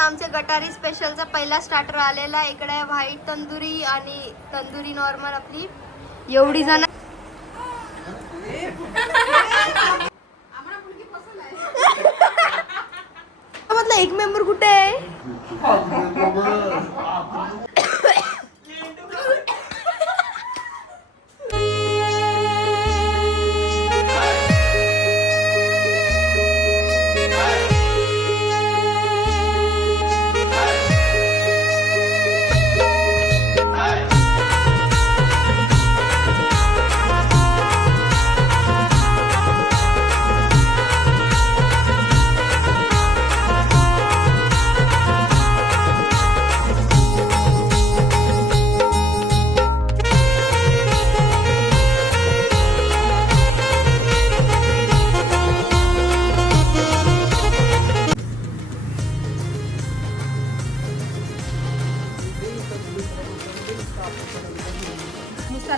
आमच्या गटारी स्पेशलचा पहिला स्टार्टर आलेला इकडे व्हाईट तंदुरी आणि तंदुरी नॉर्मल आपली एवढी जण म्हटलं एक मेंबर कुठे आहे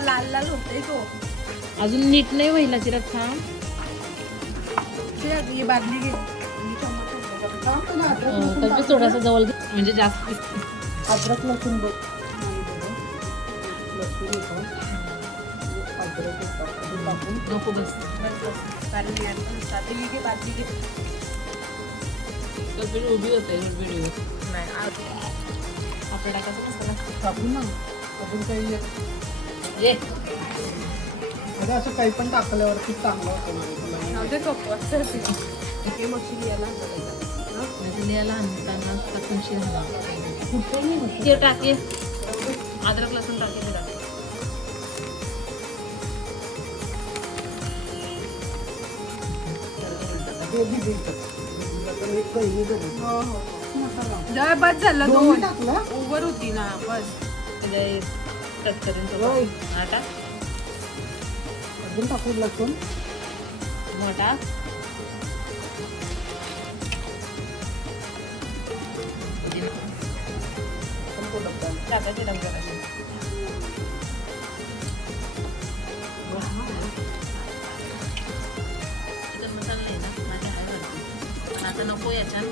लाल लाल होते तो अजून नीट नाही व्हायला चिरत थांब बादली घे थोडासा जवळ म्हणजे जास्त अद्रक लसूण बघ नको बस उभी होते व्हिडिओ नाही आपल्या टाकायचं मसाला टाकू ना अजून काही अगं असं काही पण टाकल्यावरती चांगलं होतं टाके अद्रक लसूण टाके बस झालं दोन टाकला ओव्हर होती ना बस आटा अजून टाकू लसूण मोठा टाकायचे डब्बा चिकन मसाला नाही ना माझ्या हाय घालते पण आता नको याच्यात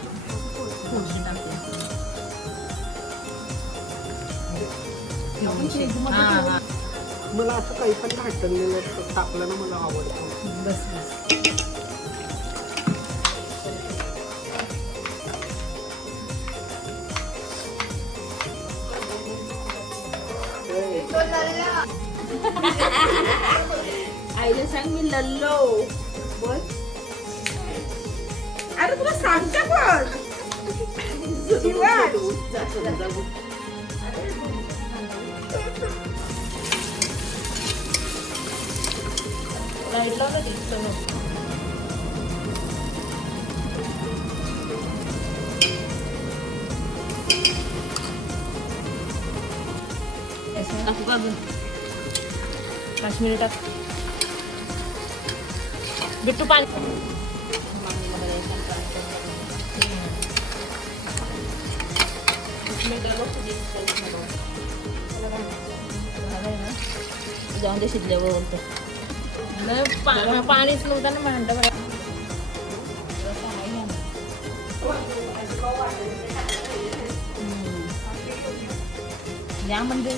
मला असं काही पण घाटलेलं टाकलं ना मला आवडतं बस बस आईला सांग मी लल्लो बोल अरे तुला सांगते पण लाईट लावलं की चलो टाकू का अजून काश्मीरी टाक बिट्टू पाणी जाऊन दे शिजल्यावर बोलतो पाणीच नव्हतं ना म्हणतं बरं या म्हणजे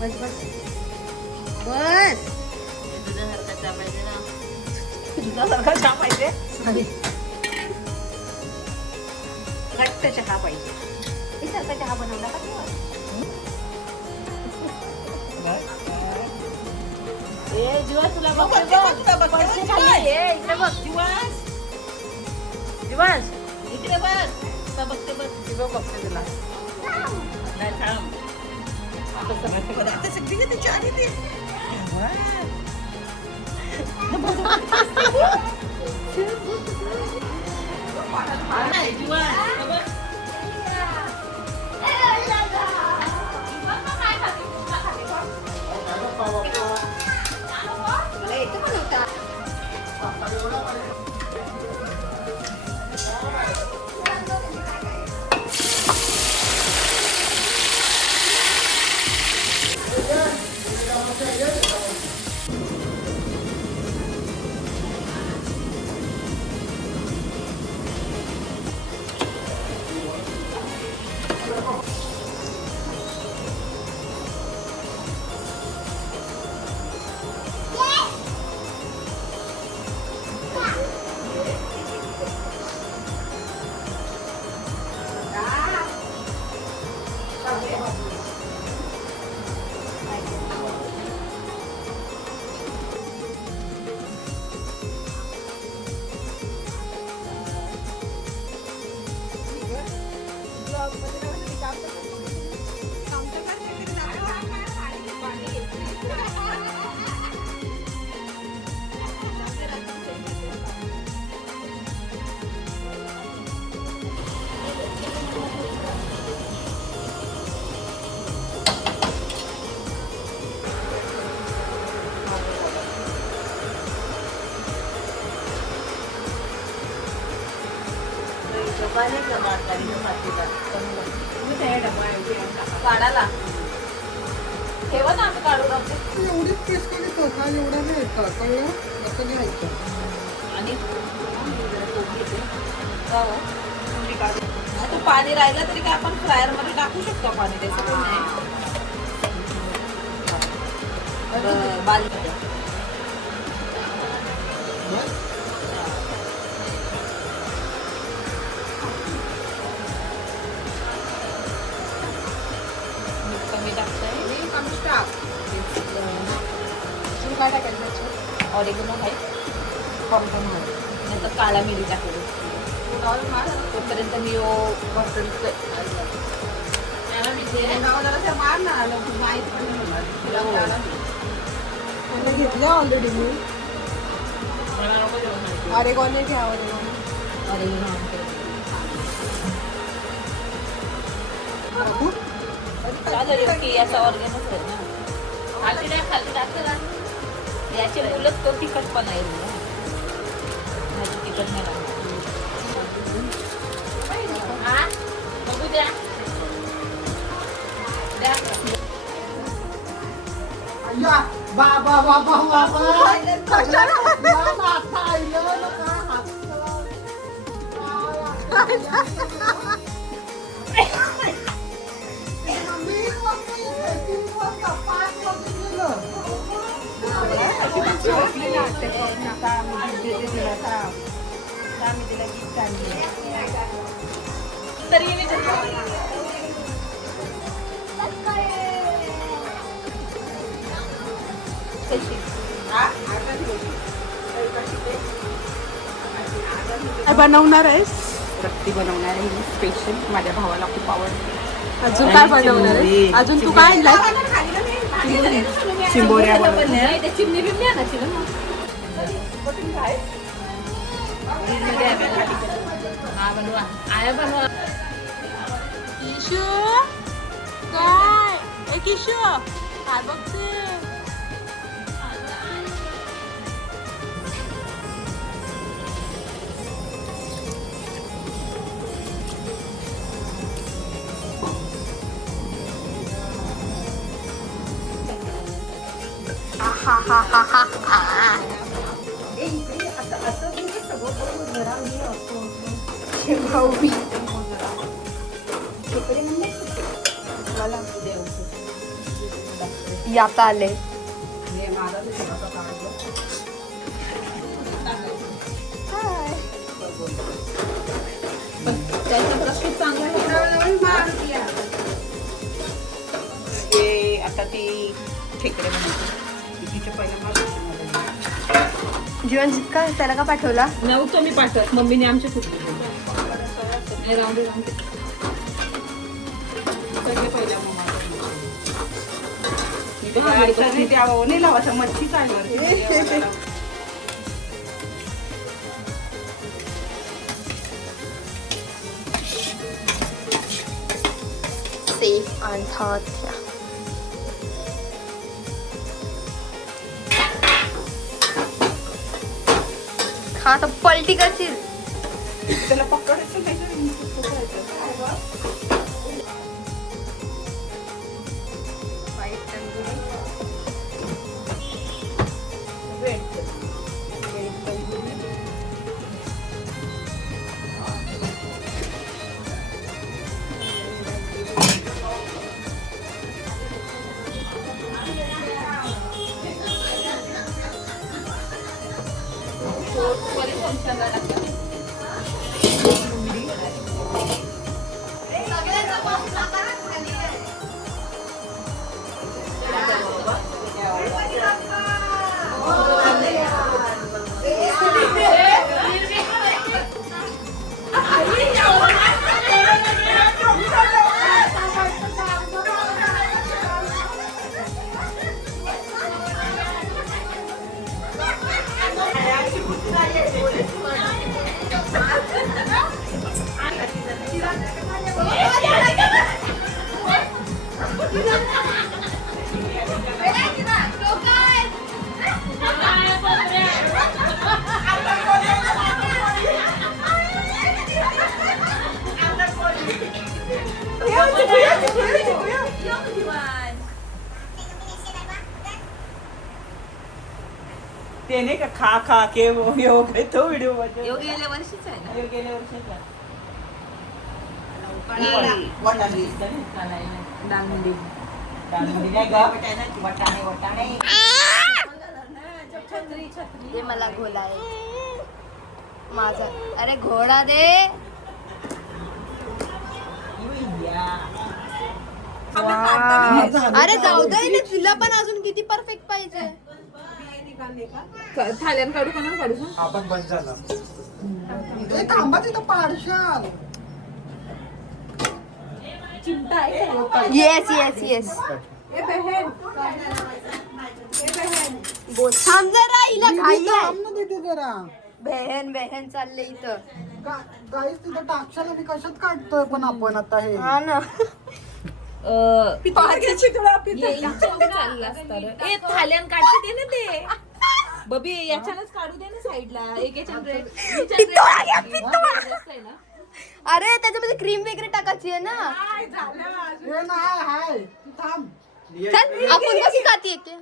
बस बस बस तुझ्यासारखा चहा पाहिजे ना तुझ्यासारखा चहा पाहिजे घट्ट चहा पाहिजे सारखा चहा बनवला का जीवास तुला बघते इकडे बघ जीवास इकडे बघ बघते बघ बघते तुला नाही थांब आता सगळी किती चहा देते डबा नाही का बाटलीचा पातेला. तुम्ही ते डबा काढायला ठेवा ना आम्ही काढून आपले. एवढीच पेस्ट केली तर काय एवढा नाही का कळलं असं घ्यायचं. आणि आता पाणी राहिलं तरी काय आपण फ्रायर मध्ये टाकू शकतो पाणी त्याचं काही नाही. बारीक कमी टाकताय. काय टाकायचं? ऑरिगेनो आहे, नंतर काळा मिरी टाकली. तोपर्यंत मी घेतलं ऑलरेडी मी. ऑरेगॉनो घ्या ऑरिगेनो याचा ऑर्गेनच आहे ना. याचे मुलं तो तिखट पण आहे तिखट नाही लागणार. बघू द्या बाबा बाबा बाबा तरी मी काय बनवणार आहेस? रक्ती बनवणार आहे मी स्पेशल. माझ्या भावाला खूप आवडते. अजून काय बनवणार आहे? अजून तू काय आणलाय? चिंबोऱ्या बनवणार. चिमणी बिमणी आणायची ना. हा बनवा, आया बनवा. किशू काय ए किशू काय बघते? यात आले. आता ती खेकडे बनवते. तिच्या पहिल्या जीवन जितका त्याला का पाठवला? नव्हतं मी पाठवत, मम्मीने आमच्या खूप राहून दे. नाही लावायचं मच्छी चालणार. Safe and hot. खा तर पलटी करशील. त्याला पकडायचं नाही. ते नाही का खा खा के वो काय तो व्हिडिओ मध्ये गेल्या वर्षीच आहे ना. गेल्या वर्षाचा दांडी. दांडी नाही गा वटाणे वटाणे ते मला घोडा आहे माझा. अरे घोडा दे. अरे जाऊ दे ना, तुला पण अजून किती परफेक्ट पाहिजे. थाल्यान काढू का ना काढू सांग. आपण बस झाला थांबा तिथं पाडशाल. चिमटा आहे का? Yes yes yes. बोल थांब जरा, हिला घाई आहे. थांब ना तिथे जरा. बहन बहन चालले इथं. गाईस तिथं टाकशाल आणि कशात काढतोय पण आपण आता हे. हा ना. चालला असता रे. ए थाल्यान काढते दे ना ते. बबी याच्यानच काढू दे ना साईडला. एक याच्यात पितोळा घ्या, पितोळा. अरे त्याच्यामध्ये क्रीम वगैरे टाकायची आहे ना. हे नाही हाय तू थांब. चल आपण कशी खाती की.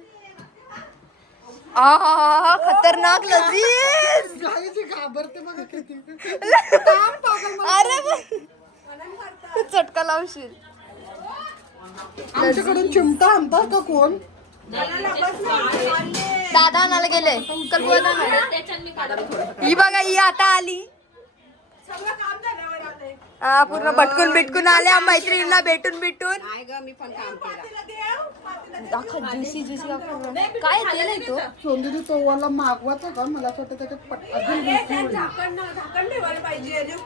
आहा खतरनाक लजीज. गाईची घाबरते बघा किती. अरे तू चटका लावशील. आमच्याकडून चिमटा आणतात का कोण? दादा आणायला गेले. कल बोला ना. ही बघा ही आता आली. हा पूर्ण भटकून बिटकून आल्या मैत्रिणींना भेटून दाखव ज्युसी ज्युसी काय तेल आहे तो. सोंदरी तोवाला मागवायचा का? मला असं वाटतं त्याच्यात अजून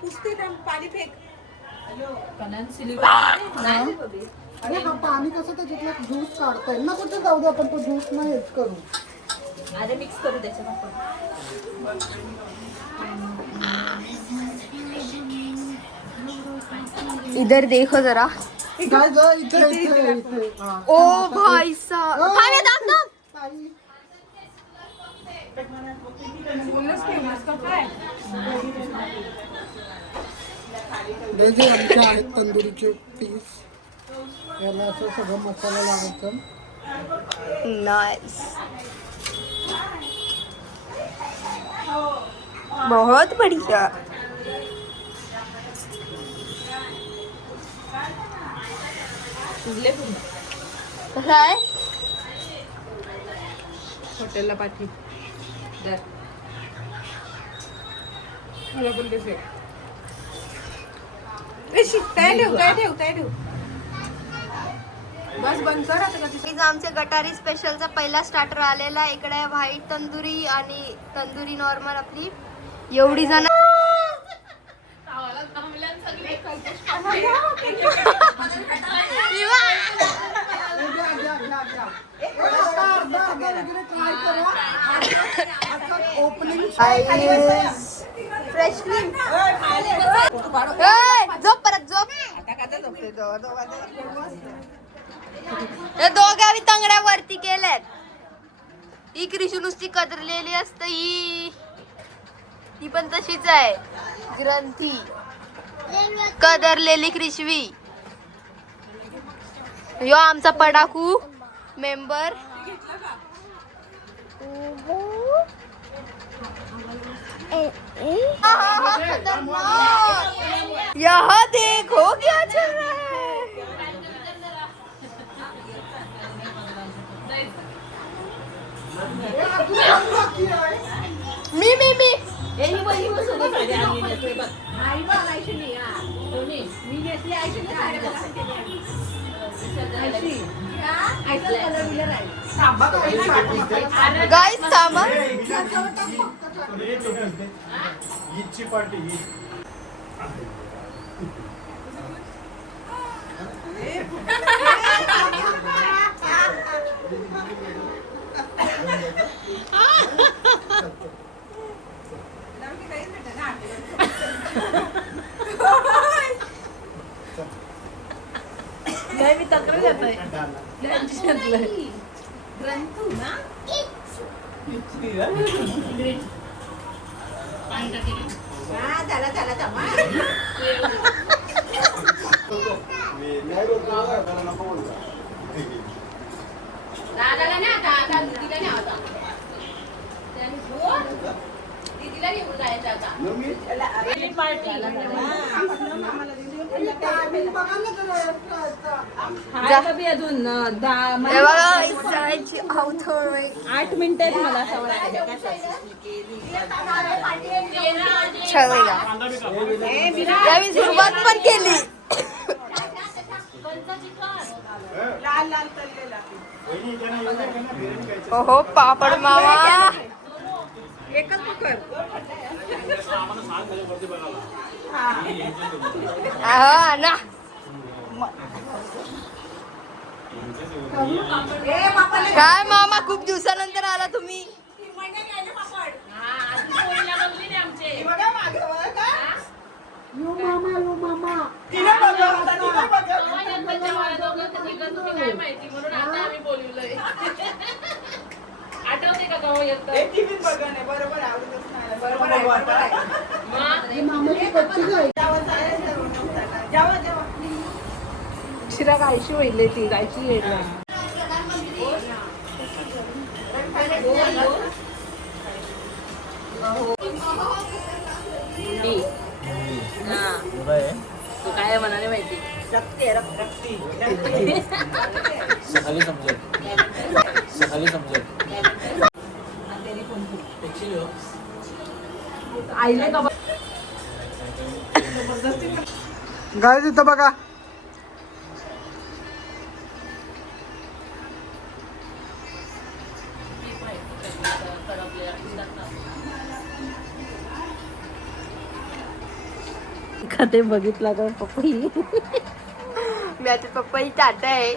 गोष्टी होईल. अरे हा पाणी कसं त्याच्यातला ज्यूस काढता येईल ना. कुठे जाऊ दे आपण तो ज्यूस ना हेच करू. अरे मिक्स करू त्याच्यात आपण. इधर देखो जरा. काय जा इथे इथे इथे. हा. ओ भाई साहब थांब ये, थांब थांब. ताई. हे जे आमचे आहेत तंदुरीचे पीस, याला असं सगळं मसाला लावायचा. नाइस. बहुत बढ़िया. शिजले पूर्ण. कसं आहे. हॉटेलला पाठी. बस बंद कर आता. इथं आमच्या गटारी स्पेशलचा पहिला स्टार्टर आलेला. इकडे व्हाईट तंदुरी आणि तंदुरी नॉर्मल आपली. एवढी जण फ्रेशली झोप परत झोप. हे दोघा तंगड्या वरती केल्यात. ही क्रिशू नुसती कदरलेली असत. ही पण तशीच आहे. ग्रंथी कदरलेली क्रिशवी. यो आमचा पडाकू मेंबर. यहाँ देखो क्या चल रहा है. मी गाइस थांबा. ईदची पार्टी मी तक्रार करतोय. ग्रंथू ना. झाला नाही बोलतो ना, त्याला नको बोलता. दादाला नाही आता आता दीदीला नाही आता दीदीला घेऊन जायचं आता मग मी अजून हे बघा जायची अवथळ 8 मिनिटं आहेत मला असं वाटतं. त्यावेळी सुरुवात पण केली. वहिनी इथे नाही, येऊ नका ना, बिर्याणी खायची. हो पापड मावा एकच पकड. हा ना काय मामा खूप दिवसानंतर आला तुम्ही. आठवते का गाव येत शिरा गायची होईल ती गायची येईल. तू काय म्हणाले माहिती सकाळी समजेल सकाळी समजेल आईले का काय तिथं बघा. खाते बघितला का पपई. मी आता पपई चाट आहे.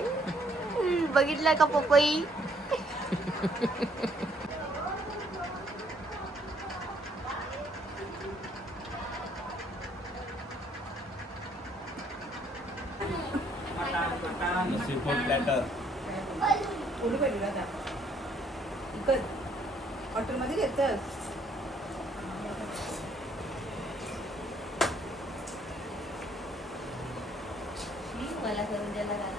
बघितलं का पपई. हॉटेलमध्ये घेतात. मला करून द्यायला काय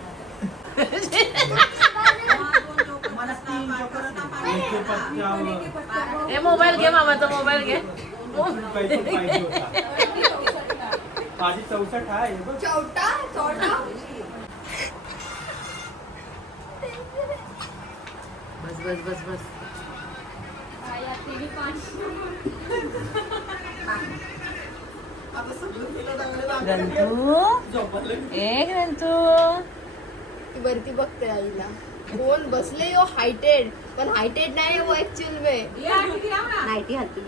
हे मोबाईल घे मामाचा मोबाईल घे माझी 64 आहे बघ. चौटा चौटा बस बस बस बस वरती बघते आईला. कोण बसले हो हायटेड पण हायटेड नाही हो ऍक्च्युअल में. नाईटी हाती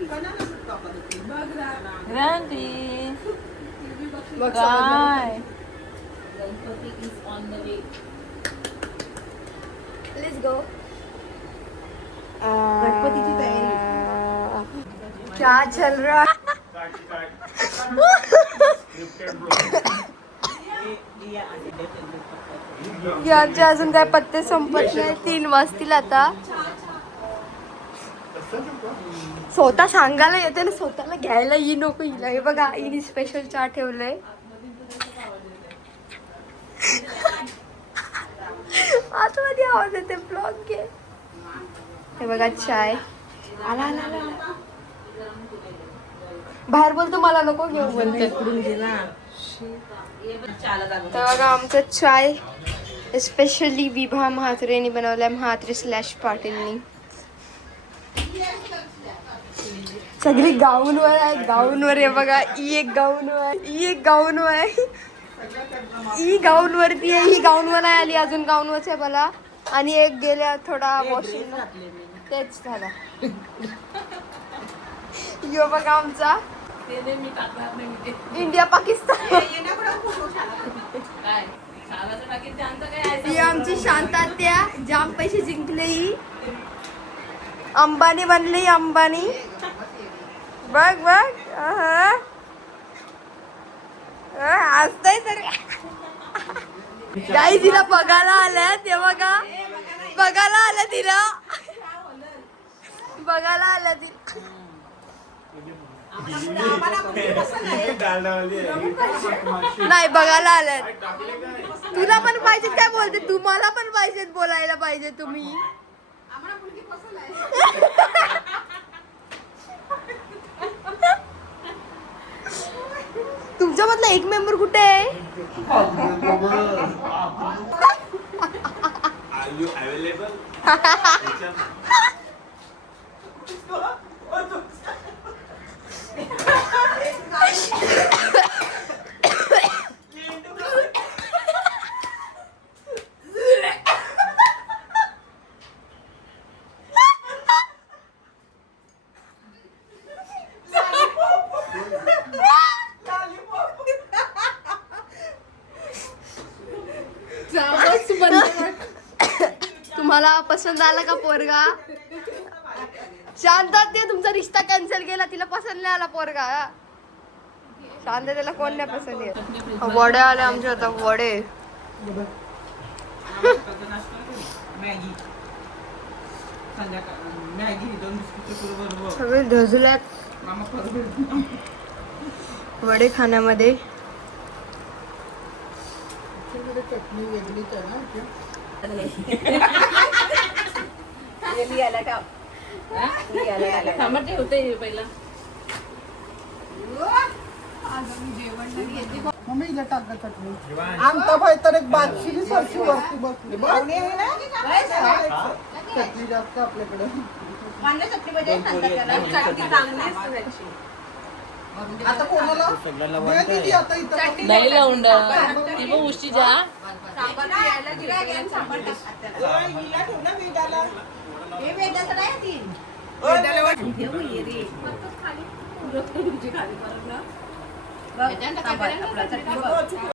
बघ काय लेट्स गो. गणपतीची तयारी. क्या चल रहा है? यांचे अजून काय पत्ते संपत नाही. 3 वाजतील आता. स्वतः सांगायला येते ना स्वतःला घ्यायला ही नको हिला. हे बघा हिने स्पेशल चहा ठेवलंय. आतमध्ये आवाज येते ब्लॉग घे. हे बघा चाय आला आला आला. बाहेर बोलतो मला नको घेऊ बोलते. तर बघा आमचं चाय स्पेशली विभा म्हात्रेनी बनवलाय. म्हात्रे/पाटीलनी. सगळी गाऊनवर आहे. गाऊनवर आहे बघा. ही एक गाऊनवर आहे. ही एक गाऊनवर आहे. ही गाऊनवरती आहे. ही गाऊनवर नाही आली अजून. गाऊनवरच आहे मला. आणि एक गेल्या थोडा वॉशिंग तेच झाला. यो बघा आमचा इंडिया पाकिस्तान. ही आमची शांतात्या. जाम पैसे जिंकले. ही अंबानी बनली. अंबानी बघ बघ. हसतय तर गाई तिला बघायला आल्या. ते बघा बघायला आल्या तिला. बघायला आल्या तिला. नाही बघायला आल्यात. तुला पण पाहिजेत काय बोलते, तुम्हाला पण पाहिजेत बोलायला पाहिजे तुम्ही. तुमच्यामधला एक मेंबर कुठे आहे? तुम्हाला पसंत आला का पोरगा? शांतात ते तुमचा रिश्ता कॅन्सल केला, तिला पसंत नाही आला पोरगा. शांत त्याला कोण नाही पसंत येत. वडे आले आमच्या आता वडे. मॅगी संध्याकाळ मॅगी 2 बिस्किट बरोबर सगळे धजल्यात मामा परत वडे खाण्यामध्ये. चटणी वेगळीच आहे ना. होते पहिला मम्मी इला टाक चटणी. आमचा भाई तर एक बादशीची सरशी वरती बसली. भावनी आहे ना चटणी जास्त आपल्याकडे. आता कोणाला दे दीदी आता इथं नाही लावून ती पण उशीच्या हिला ठेव ना वेदाला. खाली